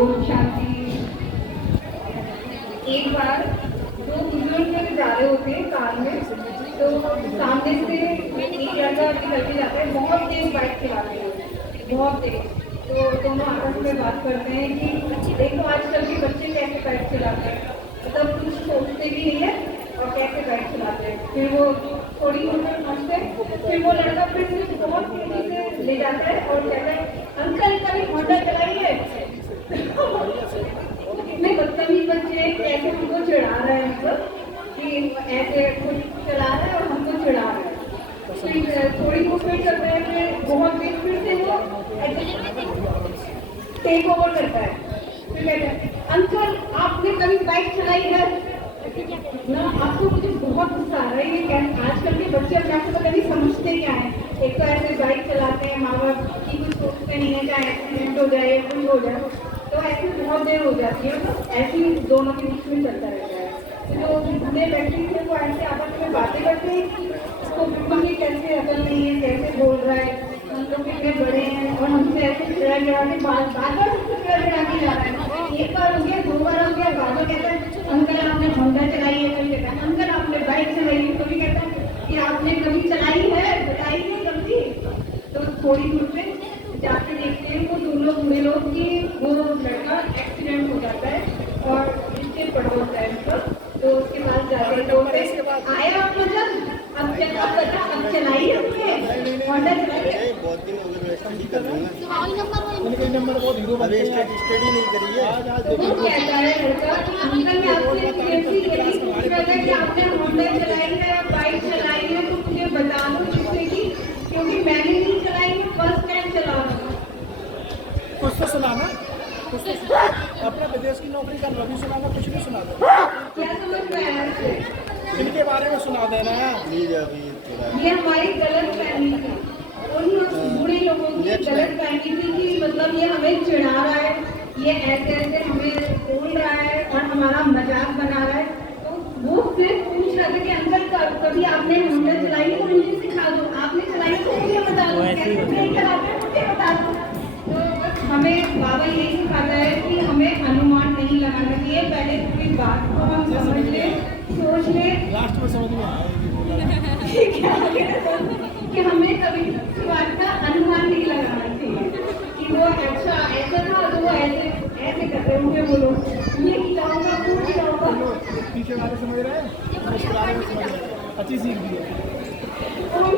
ओम शांति। एक बार दो बुजुर्ग जा रहे होते हैं कार में, तो सामने से एक लड़का निकल के जाता है, बहुत तेज बाइक चलाते हैं, बहुत तेज। तो दोनों आपस में बात करते हैं कि देखो आजकल के बच्चे कैसे बाइक चलाते हैं, मतलब कुछ सोचते भी नहीं है और कैसे बाइक चलाते हैं। फिर वो थोड़ी दूर तक पहुँचते हैं, फिर वो लड़का फिर से बहुत तेजी से ले जाता है और कहता है अंकल कभी होंडा चलाई है। कितने बदतमीज बच्चे कैसे हमको चिढ़ा रहे हैं, मतलब कि ऐसे कुछ चला रहा है और हमको चिढ़ा रहा है। फिर थोड़ी दूर फिर चल रहे हैं, फिर बहुत देर फिर से वो टेक ओवर करता है। फिर कहता है अंकल आपने कभी बाइक चलाई है ना? आपको मुझे बहुत गुस्सा आ रहा है, ये आजकल के बच्चे अपने आप को पता नहीं समझते क्या है। एक तो ऐसे बाइक चलाते हैं, माँ बाप की कुछ सोचते नहीं है, चाहे एक्सीडेंट हो जाए कुछ हो जाए, तो ऐसी बहुत देर हो जाती है। तो ऐसे ही दोनों के बीच में चलता रहता है। तो बूढ़े व्यक्ति थे वो ऐसे आपस में बातें करते हैं कि उसको बिल्कुल ही कैसे अकल नहीं है, कैसे बोल रहा है, हम लोग कितने बड़े हैं और हमसे ऐसे चिड़ा चिड़ा के बार बार चिड़ा चिड़ा के जा रहा है। एक बार हो गया, दो बार हो गया, बाबा कहता है अंकल आपने होंडा चलाई है, कभी कहता है अंकल आपने बाइक चलाई है, कभी कहता है कि आपने कभी चलाई है, बताइए जल्दी। तो थोड़ी दूर पे जाके देखते हैं वो दोनों बूढ़े लोग कि वो लड़का एक्सीडेंट हो जाता है और इसके पड़ोस है मतलब। तो उसके पास जाते तो आया आप मतलब अब चलाई हमने होंडा चलाई है। बहुत दिन हो गए स्टडी कर रहे हैं, नंबर बहुत हीरो अभी स्टडी नहीं करी है। तो वो कहता है लड़का अंकल मैं आपसे यही पूछ रहा था कि आपने होंडा चलाई है या बाइक चलाई है, तो मुझे बता दो जिससे कि क्योंकि मैंने नहीं चलाई है, फर्स्ट टाइम चला रहा हूँ। कुछ तो सुनाना, कुछ तो सुना। अपने विदेश की नौकरी का भी सुनाना, कुछ भी सुना दो। क्या समझ में आया आपसे? इनके बारे में सुना देना है। ये हमारी गलत फहमी थी, उन बूढ़े लोगों की गलत फहमी थी कि मतलब ये हमें चिढ़ा रहा है, ये ऐसे ऐसे हमें बोल रहा है और हमारा मजाक बना रहा है। तो वो फिर पूछ रहा था कि अंकल कभी आपने होंडा चलाई तो मुझे सिखा दो, आपने चलाई तो मुझे बता दो, कैसे ब्रेक चलाते हैं मुझे बता दो। तो बस हमें बाबा यही सिखाता है कि हमें अनुमान नहीं लगाना चाहिए, पहले पूरी बात को हम समझ लें, सोच लें, लास्ट में समझ में आया कि हमें कभी किसी बात का अनुमान नहीं लगाना चाहिए कि वो अच्छा ऐसा था तो वो ऐसे ऐसे कर रहे होंगे, वो लोग ये खिलाऊंगा वो खिलाऊंगा। पीछे वाले समझ रहे हैं, उसके बारे में समझ रहे हैं, अच्छी सीख दी है। ओम